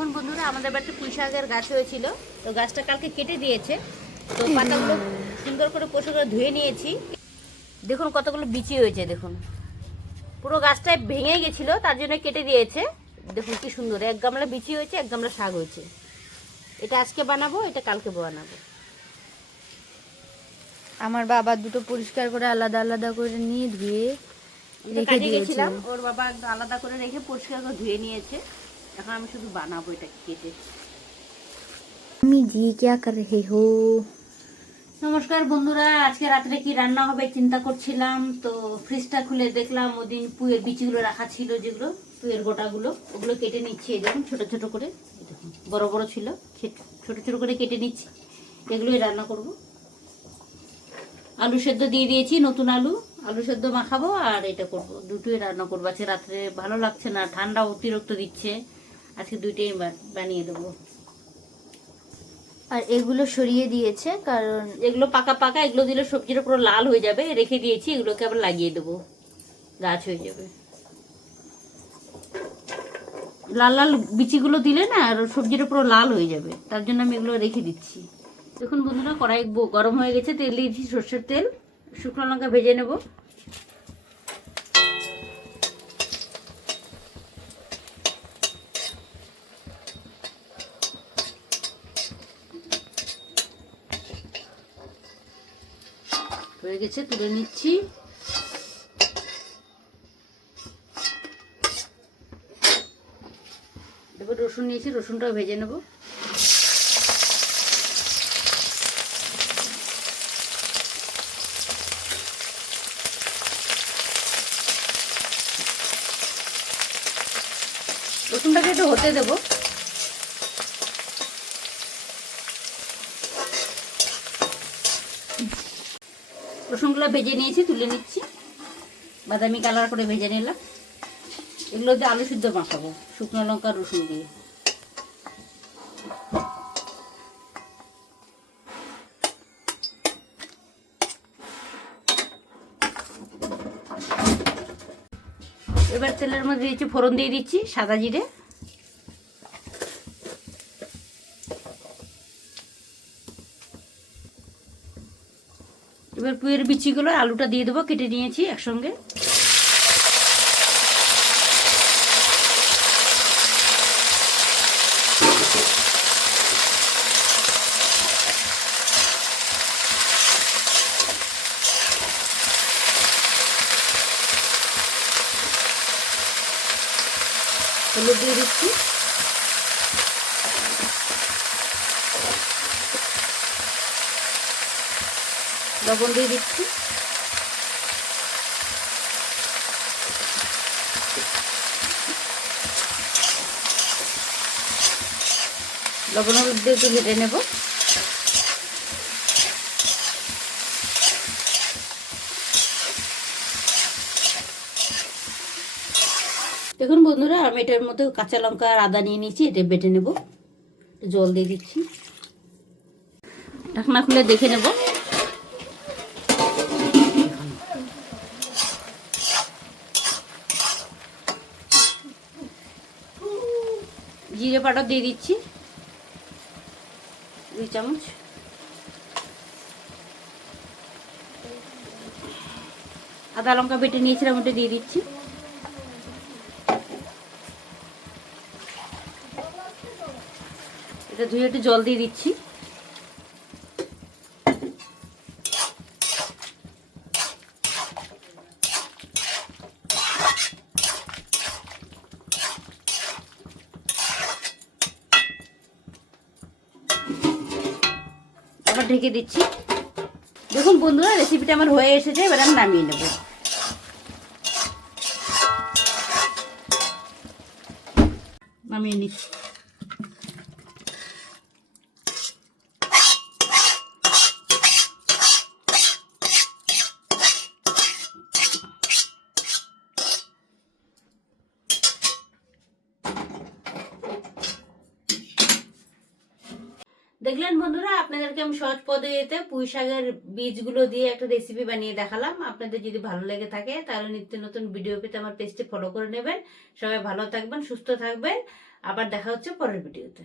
দেখুন বন্ধুরা, আমাদের বাড়িতে পুঁই শাকের গাছ হয়েছিল, তো গাছটা কালকে কেটে দিয়েছে। তো পাতাগুলো সুন্দর করে পরিষ্কার করে ধুয়ে নিয়েছি। দেখুন কতগুলো বিচি হয়েছে, দেখুন পুরো গাছটায় ভেঙে গেছিলো, তার জন্য কেটে দিয়েছে। দেখুন কি সুন্দর, এক গামলা বিচি হয়েছে, এক গামলা শাক হয়েছে। এটা আজকে বানাবো, এটা কালকে বানাবো। আমার বাবা দুটো পরিষ্কার করে আলাদা আলাদা করে নিয়ে ধুয়ে রেখে দিয়েছিলাম। ওর বাবা একদম আলাদা করে রেখে পরিষ্কার করে ধুয়ে নিয়েছে। এখন আমি শুধু বানাবো এটা কেটে। আমি জি क्या कर रहे हो? নমস্কার বন্ধুরা, আজকে রাত্রে কি রান্না হবে চিন্তা করছিলাম। তো ফ্রিজটা খুলে দেখলাম ওদিন পুঁয়ের বিচিগুলো রাখা ছিল, যেগুলো পুঁয়ের গোটাগুলো, ওগুলো কেটে নিচ্ছি। এই দেখুন ছোট ছোট করে, দেখুন বড় বড় ছিল, ছোট ছোট করে কেটে নিচ্ছি। এগুলোই রান্না করব। আলু সেদ্ধ দিয়ে দিয়েছি, নতুন আলু আলু সেদ্ধ মাখাবো আর এটা করব। দুটোই রান্না করবো আজকে রাত্রে। ভালো লাগছে না, ঠান্ডা অতিরিক্ত দিচ্ছে, আজকে দুইটাই বানিয়ে দেবো। আর এগুলো সরিয়ে দিয়েছে কারণ এগুলো পাকা পাকা, এগুলো দিলে সবজিটা পুরো লাল হয়ে যাবে। রেখে দিয়েছি, এগুলোকে আবার লাগিয়ে দেবো, গাছ হয়ে যাবে। লাল লাল বিচিগুলো দিলে না আর সবজিটা পুরো লাল হয়ে যাবে, তার জন্য আমি এগুলো রেখে দিচ্ছি। দেখুন বন্ধুরা, কড়াই গরম হয়ে গেছে, তেল দিয়েছি, সর্ষের তেল। শুকনো লঙ্কা ভেজে নেব। হয়ে গেছে, তুলে নিচ্ছি। এবার রসুন নিয়েছি, রসুনটাও ভেজে নেব। রসুনটাকে একটু হতে দেবো। রসুনগুলো ভেজে নিয়েছি, তুলে নিচ্ছি। বাদামি কালার করে ভেজে নিলাম। এগুলো দিয়ে আলু সিদ্ধ মাখাবো, শুকনো লঙ্কা রসুন দিয়ে। এবার তেলের মধ্যে দিচ্ছি, ফোড়ন দিয়ে দিচ্ছি সাদা জিরে। এবার পুঁয়ের বিচিগুলো, আলুটা দিয়ে দেবো, কেটে নিয়েছি একসঙ্গে। হলুদ দিয়ে দিচ্ছি। লবণ দিয়ে দিচ্ছি। লবণ হলুদ দিয়ে একটু ভেজে নেব। দেখুন বন্ধুরা, আমি এটার মধ্যে কাঁচা লঙ্কা আর আদা নিয়ে নিয়েছি, এটা বেটে নেব। জল দিয়ে দিচ্ছি, ঢাকনা খুলে দেখে নেব। জিরে পাউডার দিয়ে দিচ্ছি 2 চামচ। আদা লঙ্কা বেটে নিয়েছিলাম, ওটা দিয়ে দিচ্ছি। এটা ধুয়ে একটু জল দিয়ে দিচ্ছি। আবার ঢেকে দিচ্ছি। দেখুন বন্ধুরা, রেসিপিটা আমার হয়ে এসেছে, এবার আমি নামিয়ে নেব। নামিয়ে নিচ্ছি। দেখলেন বন্ধুরা, আপনাদেরকে আমি সহজ পদ্ধতিতে পুঁই শাকের বীজগুলো দিয়ে একটা রেসিপি বানিয়ে দেখালাম। আপনাদের যদি ভালো লেগে থাকে তাহলে নিত্য নতুন ভিডিও পেতে আমার পেজটি ফলো করে নেবেন। সবাই ভালো থাকবেন, সুস্থ থাকবেন। আবার দেখা হচ্ছে পরের ভিডিওতে।